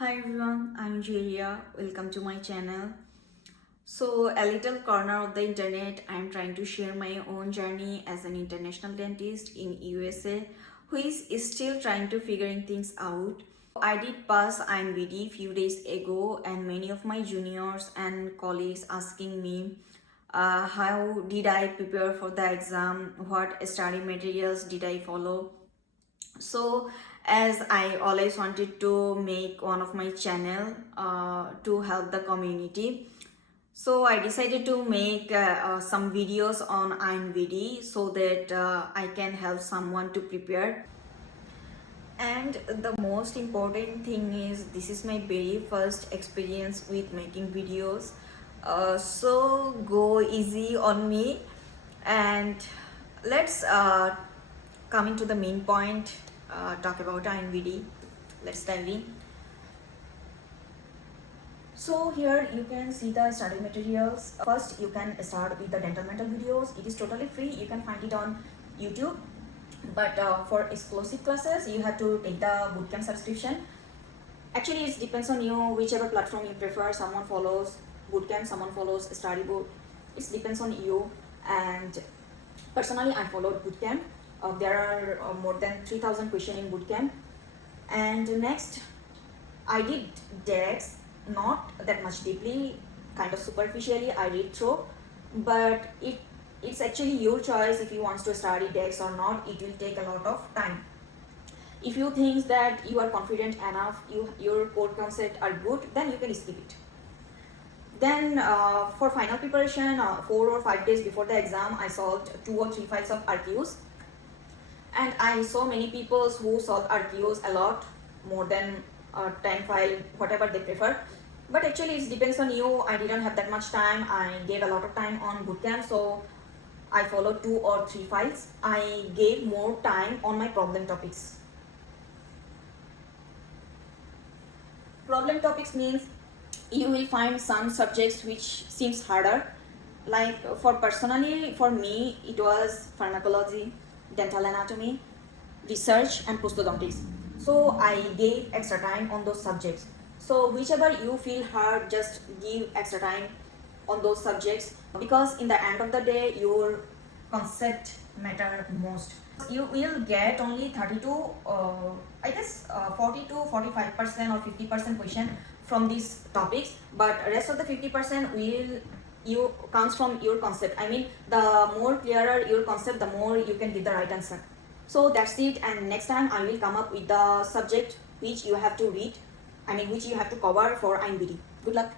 Hi everyone, I'm Julia. Welcome to my channel. So, a little corner of the internet, I'm trying to share my own journey as an international dentist in USA who is still trying to figuring things out. I did pass Inbde few days ago, and many of my juniors and colleagues asking me how did I prepare for the exam, what study materials did I follow. So as I always wanted to make one of my channel to help the community, so I decided to make some videos on Inbde so that I can help someone to prepare. And the most important thing is this is my very first experience with making videos, so go easy on me. And let's coming to the main point, talk about Inbde. Let's dive in. So here you can see the study materials. First you can start with the dental mental videos. It is totally free, you can find it on YouTube. But for exclusive classes you have to take the bootcamp subscription. Actually it depends on you, whichever platform you prefer. Someone follows bootcamp, someone follows study boot. It depends on you. And personally I followed bootcamp. There are more than 3,000 questions in bootcamp. And next I did DEX, not that much deeply, kind of superficially I read through, but it's actually your choice if you want to study DEX or not. It will take a lot of time. If you think that you are confident enough, your core concepts are good, then you can skip it. Then for final preparation, 4 or 5 days before the exam, I solved 2 or 3 files of RQs. And I saw many people who solve RQs a lot, more than 10 file, whatever they prefer. But actually it depends on you. I didn't have that much time. I gave a lot of time on bootcamp, so I followed 2 or 3 files. I gave more time on my problem topics. Problem topics means you will find some subjects which seems harder. Like for me, it was pharmacology, dental anatomy, research and prosthodontics. So I gave extra time on those subjects. So whichever you feel hard, just give extra time on those subjects, because in the end of the day your concept matter most. You will get only 32 I guess 40 to 45% or 50% question from these topics, but rest of the 50% will comes from your concept. I mean, the more clearer your concept, the more you can give the right answer. So that's it, and next time I will come up with the subject which you have to read, I mean which you have to cover for Inbde. Good luck.